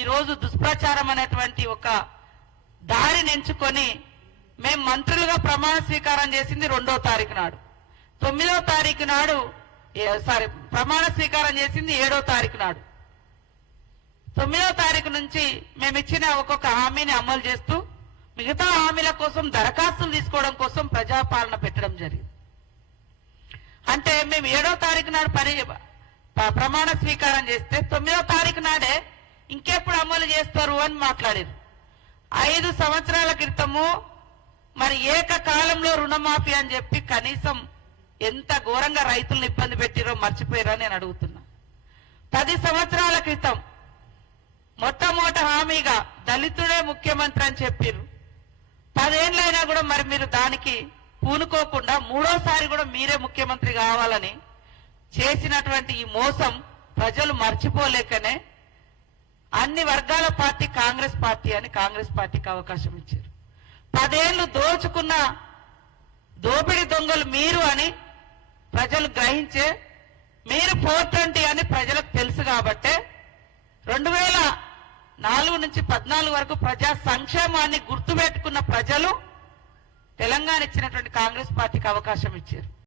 ఈ రోజు దుష్ప్రచారం అనేటువంటి ఒక దారిని ఎంచుకొని మేము మంత్రులుగా ప్రమాణ స్వీకారం చేసింది 2వ తారీఖు నాడు, 9వ తారీఖు నాడు ప్రమాణ స్వీకారం చేసింది 7వ తారీఖు నాడు. 9వ తారీఖు నుంచి మేము ఇచ్చిన ఒక్కొక్క హామీని అమలు చేస్తూ మిగతా హామీల కోసం దరఖాస్తులు తీసుకోవడం కోసం ప్రజాపాలన పెట్టడం జరిగింది. అంటే మేము 7వ తారీఖు నాడు ప్రమాణ స్వీకారం చేస్తే 9వ తారీఖు నాడే ఇంకెప్పుడు అమలు చేస్తారు అని మాట్లాడారు. 5 సంవత్సరాల క్రితము మరి ఏకకాలంలో రుణమాఫీ అని చెప్పి కనీసం ఎంత ఘోరంగా రైతులను ఇబ్బంది పెట్టిరో మర్చిపోయారో నేను అడుగుతున్నా. 10 సంవత్సరాల క్రితం మొట్టమొదటి హామీగా దళితుడే ముఖ్యమంత్రి అని చెప్పారు. 10 ఏళ్ళైనా కూడా మరి మీరు దానికి పూనుకోకుండా 3వసారి కూడా మీరే ముఖ్యమంత్రి కావాలని చేసినటువంటి ఈ మోసం ప్రజలు మర్చిపోలేకనే అన్ని వర్గాల పార్టీ కాంగ్రెస్ పార్టీ అని కాంగ్రెస్ పార్టీకి అవకాశం ఇచ్చారు. 10 ఏళ్లు దోచుకున్న దోపిడీ దొంగలు మీరు అని ప్రజలు గ్రహించే మీరు 420 అని ప్రజలకు తెలుసు కాబట్టే 2004 నుంచి 14 వరకు ప్రజా సంక్షేమాన్ని గుర్తుపెట్టుకున్న ప్రజలు తెలంగాణ ఇచ్చినటువంటి కాంగ్రెస్ పార్టీకి అవకాశం ఇచ్చారు.